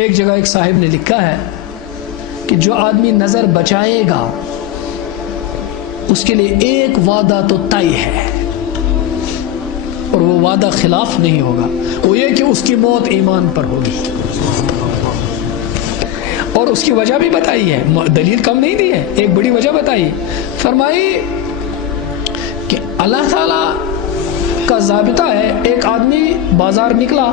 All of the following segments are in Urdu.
ایک جگہ ایک صاحب نے لکھا ہے کہ جو آدمی نظر بچائے گا اس کے لیے ایک وعدہ تو طے ہے، اور وہ وعدہ خلاف نہیں ہوگا، وہ یہ کہ اس کی موت ایمان پر ہوگی. اور اس کی وجہ بھی بتائی ہے، دلیل کم نہیں دی ہے، ایک بڑی وجہ بتائی. فرمائی کہ اللہ تعالی کا ضابطہ ہے، ایک آدمی بازار نکلا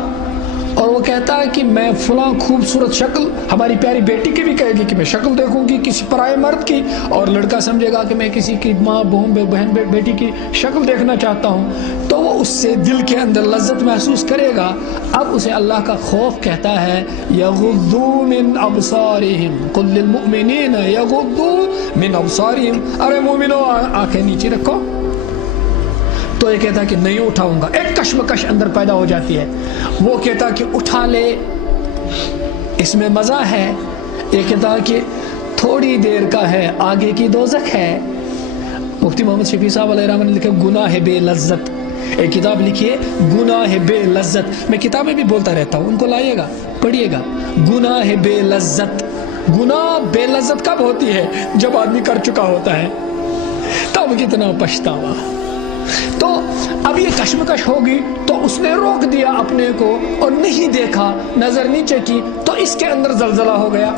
اور وہ کہتا ہے کہ میں فلاں خوبصورت شکل، ہماری پیاری بیٹی کی بھی کہے گی کہ میں شکل دیکھوں گی کسی پرائے مرد کی، اور لڑکا سمجھے گا کہ میں کسی کی ماں بہن بیٹی کی شکل دیکھنا چاہتا ہوں، تو وہ اس سے دل کے اندر لذت محسوس کرے گا. اب اسے اللہ کا خوف کہتا ہے یغضوا من ابصارہم قل للمؤمنین یغضوا من ابصارہم، ارے مومنو آنکھیں نیچے رکھو. تو یہ کہتا کہ نہیں اٹھاؤں گا. ایک کشمکش اندر پیدا ہو جاتی ہے، وہ کہتا کہ اٹھا لے، اس میں مزہ ہے. یہ کہتا کہ تھوڑی دیر کا ہے، آگے کی دوزخ ہے. مفتی محمد شفیع صاحب علیہ رحمۃ نے لکھا گناہ بے لذت، ایک کتاب لکھی ہے گناہ بے لذت. میں کتابیں بھی بولتا رہتا ہوں، ان کو لائیے گا پڑھیے گا. گناہ بے لذت، گناہ بے لذت کب ہوتی ہے؟ جب آدمی کر چکا ہوتا ہے، تب کتنا پچھتاوا. تو اب یہ کشمکش ہوگی تو اس نے روک دیا اپنے کو اور نہیں دیکھا، نظر نیچے کی، تو اس کے اندر زلزلہ ہو گیا.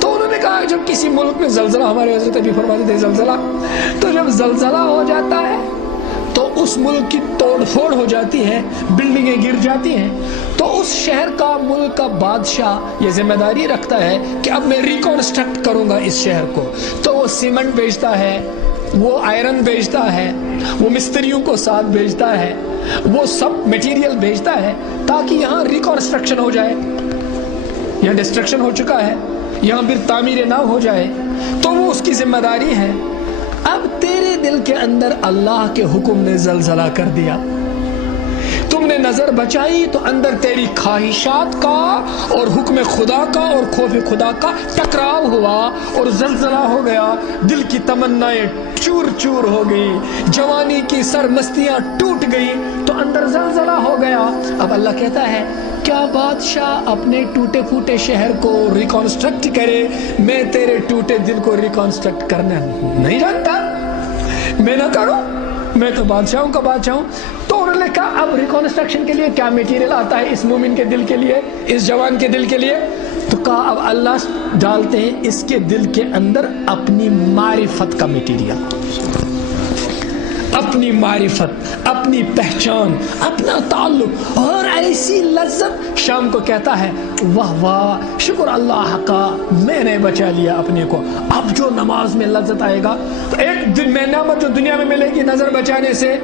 تو انہوں نے کہا جب کسی ملک میں زلزلہ، ہمارے حضرت ابھی فرماتے تھے زلزلہ، تو جب زلزلہ ہو جاتا ہے تو اس ملک کی توڑ پھوڑ ہو جاتی ہے، بلڈنگیں گر جاتی ہیں. تو اس شہر کا، ملک کا بادشاہ یہ ذمہ داری رکھتا ہے کہ اب میں ریکنسٹرکٹ کروں گا اس شہر کو. تو وہ سیمنٹ بیچتا ہے، وہ آئرن بیچتا ہے، وہ مستریوں کو ساتھ بیچتا ہے، وہ سب میٹیریل بیچتا ہے تاکہ یہاں ریکنسٹرکشن ہو جائے. یہاں ڈسٹرکشن ہو چکا ہے، یہاں پھر تعمیر نو ہو جائے. تو وہ اس کی ذمہ داری ہے. اب تیرے دل کے اندر اللہ کے حکم نے زلزلہ کر دیا، تم نے نظر بچائی تو اندر تیری خواہشات کا اور حکم خدا کا اور خوف خدا کا ٹکراؤ ہوا اور زلزلہ ہو گیا. دل کی تمنائیں چور چور ہو گئی، جوانی کی سرمستیاں ٹوٹ گئی، تو اندر زلزلہ ہو گیا. اب اللہ کہتا ہے کیا بادشاہ اپنے ٹوٹے پھوٹے شہر کو ریکنسٹرکٹ کرے؟ میں تیرے ٹوٹے دل کو ریکنسٹرکٹ کرنا نہیں جانتا، میں نہ کروں، میں تو بادشاہوں کا بادشاہ ہوں. تو انہوں نے کہا اب ریکنسٹرکشن کے لیے کیا میٹیریل آتا ہے اس مومن کے دل کے لیے، اس جوان کے دل کے لیے؟ تو کہا اب اللہ ڈالتے ہیں اس کے دل کے اندر اپنی معرفت کا میٹیریل، اپنی معرفت، اپنی پہچان، اپنا تعلق، اور ایسی لذت. شام کو کہتا ہے واہ واہ شکر اللہ کا، میں نے بچا لیا اپنے کو. اب جو نماز میں لذت آئے گا، ایک دن میں نعمت جو دنیا میں ملے گی نظر بچانے سے،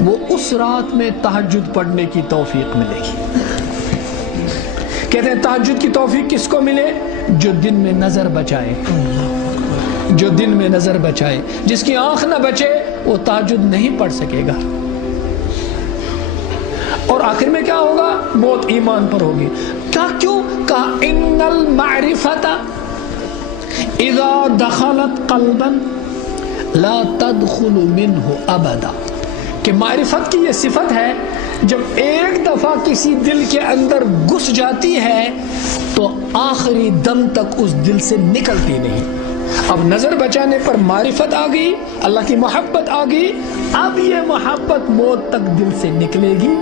وہ اس رات میں تہجد پڑھنے کی توفیق ملے گی. کہتے ہیں تہجد کی توفیق کس کو ملے؟ جو دن میں نظر بچائے، جو دن میں نظر بچائے. جس کی آنکھ نہ بچے وہ تہجد نہیں پڑھ سکے گا. اور آخر میں کیا ہوگا؟ موت ایمان پر ہوگی. کیوں کہا ان المعرفت اذا دخلت قلبا لا تدخل منه ابدا، کہ معرفت کی یہ صفت ہے جب ایک دفعہ کسی دل کے اندر گھس جاتی ہے تو آخری دم تک اس دل سے نکلتی نہیں. اب نظر بچانے پر معرفت آ گئی، اللہ کی محبت آ گئی، اب یہ محبت موت تک دل سے نکلے گی.